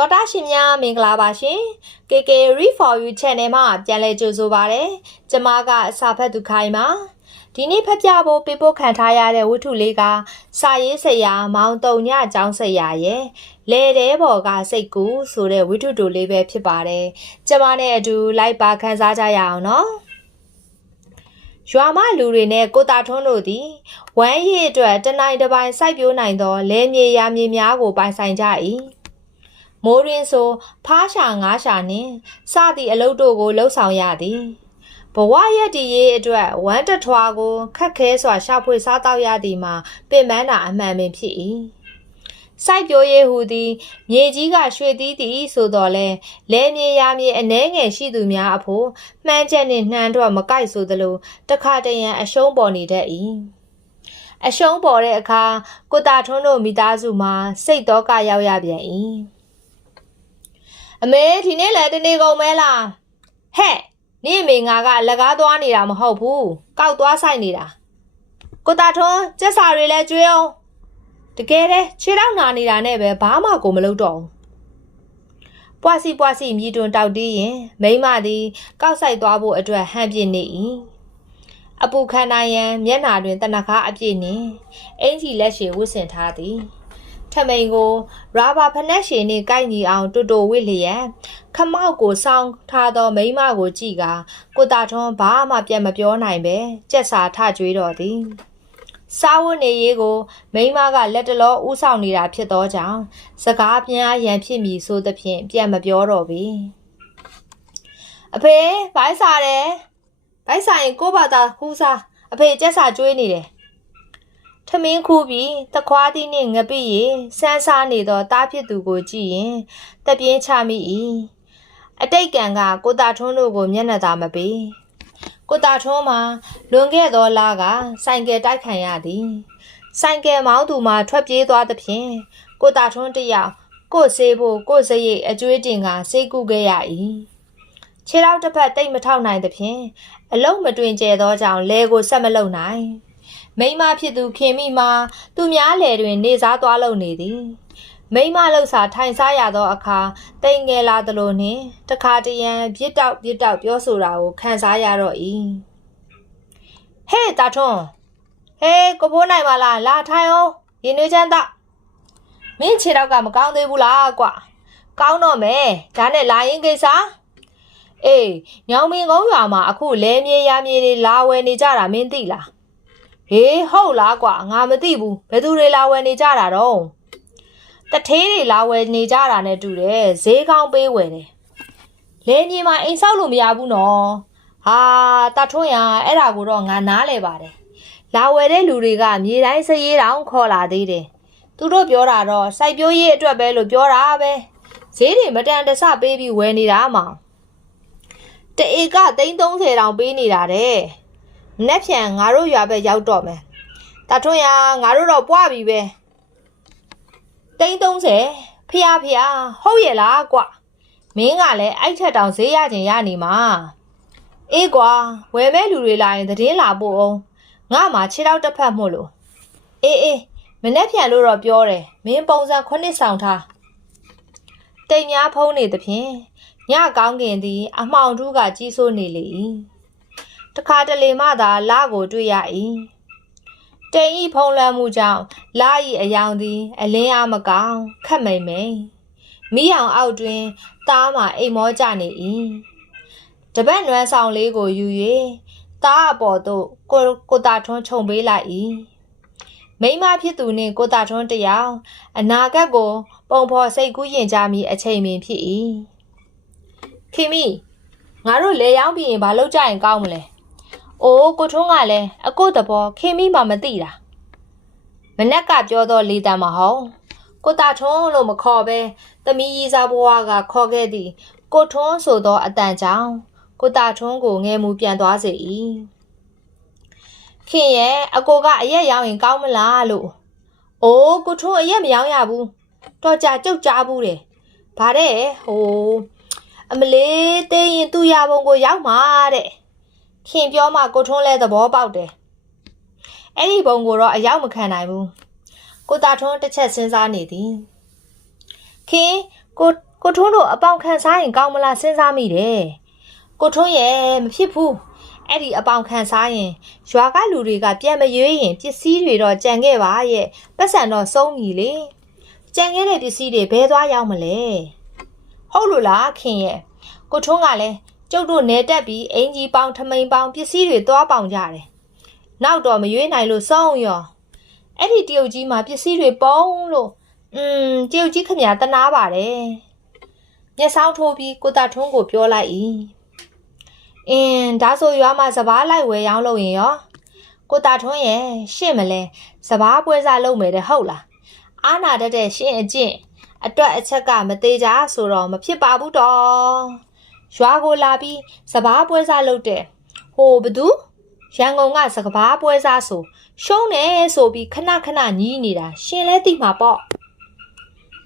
တော်တာရှင်များမင်္ဂလာပါရှင် KK Read for You Channel မှာပြန်လည်ကြိုဆိုပါရစေကျမကစာဖတ်သူခိုင်ပါဒီနေ့ဖတ်ပြဖို့ပေးပို့ခံထားရတဲ့ဝတ္ထုလေးကစာရေးဆရာမောင်တုံညအကြောင်းဆရာရဲ့လေတဲဘော်ကစိတ်ကူဆိုတဲ့ဝတ္ထုတူလေးပဲဖြစ်ပါတယ်ကျမနဲ့အတူလိုက်ပါခန်းစားကြရအောင်နော်ရွာမလူတွေနဲ့ကိုတာထွန်းတို့သည်ဝမ်းရည်အတွက်တနိုင်တစ်ပိုင်းစိုက်ပျိုးနိုင်သောလဲမြေယာမြေများကိုပိုင်ဆိုင်ကြ၏ မိုးရင်းဆိုဖားရှာငါးရှာနှင့်စသည့်အလုပ်တို့ကိုလှုပ်ဆောင်ရသည်ဘဝရက်တည်ရေးအတွက်ဝမ်းတထွားကိုခက်ခဲစွာရှာဖွေစားတောက်ရသည်မှာပင်ပန်းတာအမှန်ပင်ဖြစ်၏စိုက်ပျိုးရေးဟူသည်မြေကြီးကရွှေသီးသည်ဆိုတော့လဲလဲမြေယာမြေအနှဲငယ်ရှိသူများအဖို့မှန်းချက်နှင့်နှမ်းတော့မကိုက်ဆိုသလိုတခါတရံအရှုံးပေါ်နေတတ်၏အရှုံးပေါ်တဲ့အခါကိုတာထွန်းတို့မိသားစုမှာစိတ်တော့ကရောက်ရပြန်၏ အမေဒီနေ့လည်းတနေကုန်မဲလားဟဲ့နေအမေငါကအလကားသွားနေတာမဟုတ်ဘူးကောက်သွားဆိုင်နေတာကိုတာထွန်းကျက်စာတွေလည်းကျွေးအောင်တကယ်တည်းခြေထောက်နာနေတာနဲ့ပဲဘာမှကိုမလုပ်တော့ဘူး။ပွားစီပွားစီမြည်တွန်တောက်တီးရင်မိမသည်ကောက်ဆိုင်သွားဖို့အတွက်ဟန်ပြနေ၏။အပူခန္ဓာယံမျက်နာတွင်တနခါအပြည့်နှင့်အင်ကြီးလက်ရှည်ဝတ်ဆင်ထားသည်။ထ မိန်ကိုရာဘာဖနက်ရှည်နှင့်ကိုက်ညီအောင်တူတူဝစ်လျက်ခမောက်ကိုစောင်းထားသောမိမကိုကြည့်ကာကိုတာထွန်းဘာမှပြန်မပြောနိုင်ပဲကြက်စာထကြွေးတော်သည်။စားဝတ်နေရေးကိုမိန်းမကလက်တလောဥဆောင်နေတာဖြစ်သောကြောင့်စကားပြန်အားရန်ဖြစ်မည်ဆိုသဖြင့်ပြန်မပြောတော့ပေအဖေဘိုက်စားတယ်ဘိုက်စားရင်ကိုယ့်ဘာသာခူးစားအဖေကြက်စာကျွေးနေတယ် ထမင်းခူးပြီးတခွားသီးနှင့်ငပိရေစမ်းစားနေသောတားဖြစ်သူကိုကြည့်ရင်တပြင်းချမိ၏အတိတ်ကံကကိုတာထွန်းတို့ကိုမျက်နှာသာမပေးကိုတာထွန်းမှာလွန်ခဲ့သောလကဆိုင်ကယ်တိုက်ခံရသည်ဆိုင်ကယ်မောင်းသူမှာထွက်ပြေးသွားသဖြင့်ကိုတာထွန်းတယောက်ကို့ဆေးဖို့ကို့စရိတ်အကျွေးတင်ကဆေးကုခဲ့ရ၏ခြေထောက်တစ်ဖက်တိတ်မထောက်နိုင်သဖြင့်အလုံးမတွင်ကျဲသောကြောင့်လဲကိုဆက်မလုံနိုင် မိန်းမဖြစ်သူခင်မိမှာသူများလေတွင် နေစားသွားလုံနေသည်မိမလှုပ်စာထိုင်စားရသောအခါတိမ်ငယ်လာသလိုနှင့်တခါတရံပြစ်တောက်ပြစ်တောက်ပြောဆိုတာကိုခံစားရတော့၏ဟေးတာထွန်းဟေးကိုဖိုးနိုင်ပါလားလာထိုင်အောင်ရင်နွေးချမ်းတော့မင်းခြေတော့ကမကောင်းသေးဘူးလားကွာကောင်းတော့မယ်ဒါနဲ့လာရင်ကိစ္စအေးညောင်မင်းကုန်းရွာမှာအခုလဲမြေရမြေတွေလာဝယ်နေကြတာမင်းသိလား ဟေးဟုတ်လားကွာငါမသိဘူးဘယ်သူတွေလာဝယ်နေကြတာတော့တထေးတွေလာဝယ်နေကြတာနဲ့တူတယ်ဈေးကောင်းပေးဝယ်တယ်လဲမြေမှာအိမ်ဆောက်လို့မရဘူးနော်ဟာတထွန်းရအဲ့ဒါကိုတော့ငါနားလဲပါတယ်လာဝယ်တဲ့လူတွေကမြေတိုင်းစရေးတောင်ခေါ်လာသေးတယ်သူတို့ပြောတာတော့စိုက်ပျိုးရေးအတွက်ပဲလို့ပြောတာပဲဈေးတွေမတန်တဆပေးပြီးဝယ်နေတာမှတအေက330တောင်ပေးနေတာတဲ့ မနေ့ဖြန်ငါတို့ရွာဘက်ရောက်တော့မယ်တထွန်းရငါတို့တော့ပွားပြီပဲတိန်း30ဖျားဖျားဟုတ်ရဲ့လားကွမင်းကလည်းအဲ့ထက်တောင်ဈေးရခြင်းရနေမှာအေးကွာဝယ်မဲ့လူတွေလာရင်သတင်းလာပို့အောင်ငါမှခြေတော့တစ်ဖက်မို့လို့အေးအေးမနေ့ပြန်လို့တော့ပြောတယ်မင်းပုံစံခုနှစ်ဆောင်ထားတိမ်များဖုံးနေသဖြင့်ညကောင်းခင်သည် အမှောင်ထူးကကြီးစိုးနေလေ၏ တခါတလေမှသာလာကိုတွေ့ရ၏တိမ်ဤဖုံးလွှမ်းမှုကြောင့်လာဤအယောင်သည် အလင်းအားမကောင်းခက်မိန်မိန်မိအောင်အောက်တွင်သားမှအိမ်မောကြနေ၏တပတ်နွမ်းဆောင်လေးကိုယူ၍သားအပေါ်သို့ကိုကိုတာထွန်းခြုံပေးလိုက်၏မိန်းမဖြစ်သူနှင့်ကိုတာထွန်းတယောက်အနာဂတ်ကို ပုံဖော်စိတ်ကူးရင်ကြမည်အချိန်ပင်ဖြစ်၏ခင်မီငါတို့လေရောက်ပြီးရင်ဘာလုပ်ကြရင်ကောင်းမလဲ အိုးကိုထွန်းကလည်းအကိုတဘောခင်မီမှမသိတာမနက်ကပြောတော့လေတံမဟုတ်ကိုတာထွန်းလို့မခေါ်ပဲသမီးကြီးစားဘွားကခေါ်ခဲ့သည်ကိုထွန်းဆိုသောအတန်ကြောင့်ကိုတာထွန်းကိုငဲမှုပြန်သွားစေ၏ခင်ရဲ့အကိုကအရက်ရောင်းရင်ကောင်းမလားလို့အိုးကိုထွန်းအရက်မရောင်းရဘူးတော့ကြကြုတ်ကြားဘူးတယ်ဗါတဲ့ဟိုအမလေးတေးရင်သူ့ရပုံကိုရောက်မှာတဲ့ ခင်ပြောမှကိုထွန်းလဲသဘောပေါက်တယ်အဲ့ဒီဘုံကိုတော့အရောက်မခံနိုင်ဘူးကိုတာထွန်းတစ်ချက်စဉ်းစားနေသည်ခင်ကိုကိုထွန်းတို့အပေါင်ခံစားရင်ကောင်းမလားစဉ်းစားမိတယ်ကိုထွန်းရဲ့မဖြစ်ဘူးအဲ့ဒီအပေါင်ခံစားရင်ရွာကလူတွေကပြန်မရွေးရင်ပစ္စည်းတွေတော့ကြံခဲ့ပါရဲ့ပတ်စံတော့စုံးပြီလေကြံခဲ့တဲ့ပစ္စည်းတွေဘဲသွားရောက်မလဲဟုတ်လို့လားခင်ရဲ့ကိုထွန်းကလည်း ကျုပ်တို့နေတက်ပြီးအင်ကြီးပေါင်းထမိန်ပေါင်းပစ္စည်းတွေသွားပေါင်ကြတယ်နောက်တော့မရွေးနိုင်လို့စုံးရောအဲ့ဒီတရုတ်ကြီးမှာပစ္စည်းတွေပုံလို့อืมတရုတ်ကြီးခမရတနာပါတယ်မျက်စောင်းထိုးပြီးကိုတာထွန်းကိုပြောလိုက်၏အင်းဒါဆိုရွာမှာစပားလိုက်ဝယ်ရောင်းလို့ရင်ရောကိုတာထွန်းရဲ့ရှင့်မလဲစပားပွဲစားလုပ်မယ်တဲ့ဟုတ်လားအာနာတတ်တဲ့ရှင့်အကျင့်အတွက်အချက်ကမသေးကြဆိုတော့မဖြစ်ပါဘူးတော့ ရွာကိုလာပြီးစပားပွဲစားလုပ်တဲ့ဟိုဘသူရန်ကုန်ကစကဘာပွဲစားဆိုရှုံးနေဆိုပြီးခဏခဏညီးနေတာရှင်လဲသိမှာပေါ့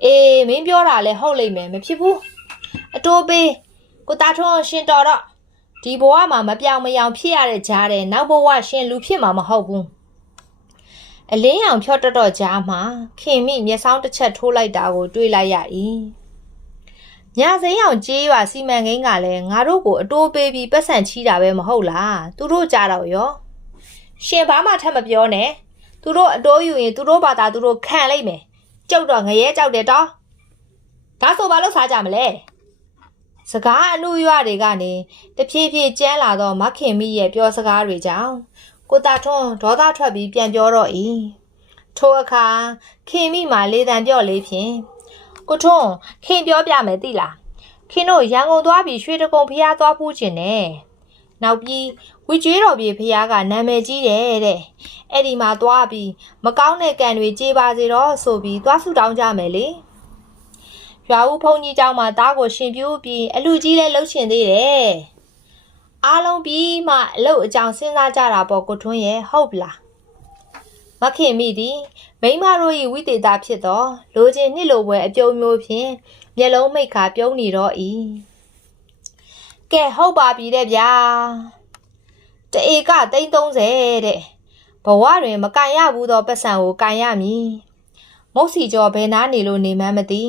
အေးမင်းပြောတာလဲဟုတ်လိမ့်မယ်မဖြစ်ဘူးအတိုးပေးကိုတာထွန်းရှင်တော်တော့ဒီဘဝမှာမပြောင်မယောင်ဖြစ်ရတဲ့ကြားတဲ့နောက်ဘဝရှင်လူဖြစ်မှာမဟုတ်ဘူးအလင်းရောင်ဖြော့တော့တော့ကြားမှာခင်မိမျက်စောင်းတစ်ချက်ထိုးလိုက်တာကိုတွေးလိုက်ရ၏ ညစိမ်းအောင်ကြေးရွာစီမံကိန်းကလည်းငါတို့ကိုအတိုးပေးပြီးပတ်စံချီးတာပဲမဟုတ်လားသူတို့ကြားတော့ရောရှင်ဘာမှထပ်မပြောနဲ့သူတို့အတိုးယူရင်သူတို့ဘာသာသူတို့ခံလိုက်မယ်ကြောက်တော့ငရဲကြောက်တယ်တော့ဒါဆိုဘာလို့စားကြမလဲစကားအနုရွတွေကနေတဖြည်းဖြည်းကျန်းလာတော့မခင်မိရဲ့ပြောစကားတွေကြောင့်ကိုတာထွန်းဒေါသထွက်ပြီးပြန်ပြောတော့၏ထိုအခါခင်မိမှာလေတံပြော့လေးဖြင့် ကိုထွန်းခင်ပြောပြမယ်သိလားခင်တို့ရန်ကုန်သွားပြီးရွှေတကုံဖျားသွားဖူးခြင်းနဲ့နောက်ပြီးဝီကျွေးတော်ပြေဖျားကနာမည်ကြီးတယ်တဲ့အဲ့ဒီမှာသွားပြီးမကောင်းတဲ့ကံတွေကြေးပါစေတော့ဆိုပြီးသွားဆူတောင်းကြမယ်လေ ရွာဦးဖုန်ကြီးเจ้าမှာတားကိုရှင်ပြူပြီးအလူကြီးလဲလှုပ်ရှင်သေးတယ်။အားလုံးပြီးမှအလုတ်အကြောင်းစဉ်းစားကြတာပေါ့ကိုထွန်းရဲ့ဟုတ်ပလား။ မခင်မိသည်မိန်းမတို့၏ဝိသေသဖြစ်သောလိုချင်နှစ်လိုပွဲအပြုံးမျိုးဖြင့်မျက်လုံးမိတ်ခါပြုံးနေတော့၏။ကဲဟုတ်ပါပြီတဲ့ဗျာ။တအေက330တဲ့။ဘဝတွင်မကန်ရဘူးသောပတ်စံကိုကန်ရမည်။မုတ်စီကျော်ဘယ်နာနေလို့နေမှန်းမသိ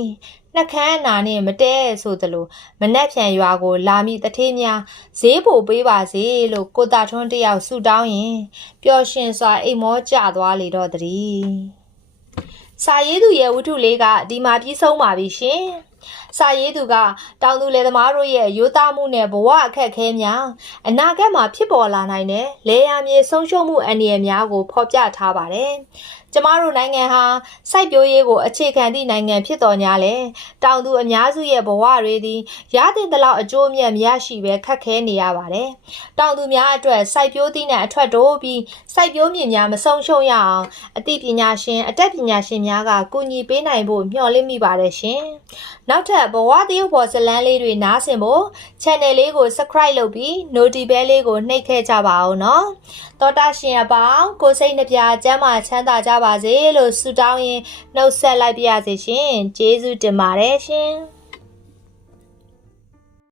နှက်ခမ်းအနာနဲ့မတဲဆိုသလိုမနှက်ဖြန်ရွာကိုလာမိတထေးများဈေးပိုပေးပါစေလို့ကိုတာထွန်းတယောက်ဆူတောင်းရင်ပျော်ရွှင်စွာအိမ်မောကျသွားလေတော့တည်းစာရေးသူရဲ့ဝတ္ထုလေးကဒီမှာပြီးဆုံးပါပြီရှင်စာရေးသူကတောင်သူလယ်သမားတို့ရဲ့ရိုးသားမှုနဲ့ဘဝအခက်အခဲများအနာဂတ်မှာဖြစ်ပေါ်လာနိုင်တဲ့လေယာမြေဆုံးရှုံးမှုအန္တရာယ်များကိုဖော်ပြထားပါတယ် ကျမတို့နိုင်ငံဟာစိုက်ပျိုးရေးကိုအခြေခံသည့်နိုင်ငံဖြစ်တော်ညာလဲတောင်သူအများစုရဲ့ဘဝတွေသည်ရတဲ့တလောက်အကျိုးအမြတ်မရရှိပဲခက်ခဲနေရပါတယ်။တောင်သူများအတွက်စိုက်ပျိုးသည့်နဲ့အထွက်တိုးပြီးစိုက်ပျိုးမြေများမဆုံးရှုံးရအောင်အသိပညာရှင်အတတ်ပညာရှင်များကကူညီပေးနိုင်ဖို့မျှော်လင့်မိပါတယ်ရှင်။နောက်ထပ်ဘဝတရုပ်ဖော်ဇတ်လန်းလေးတွေနားဆင်ဖို့ channel လေးကို subscribe လုပ်ပြီး notification bell လေးကိုနှိပ်ခဲ့ကြပါအောင်နော်။သောတာရှင်အပေါင်းကိုယ်စိတ်နှပြကျမ်းမာချမ်းသာကြပါစေလို့ဆုတောင်းရင်နှုတ်ဆက်လိုက်ပါရစေရှင်။ကျေးဇူးတင်ပါတယ်ရှင်။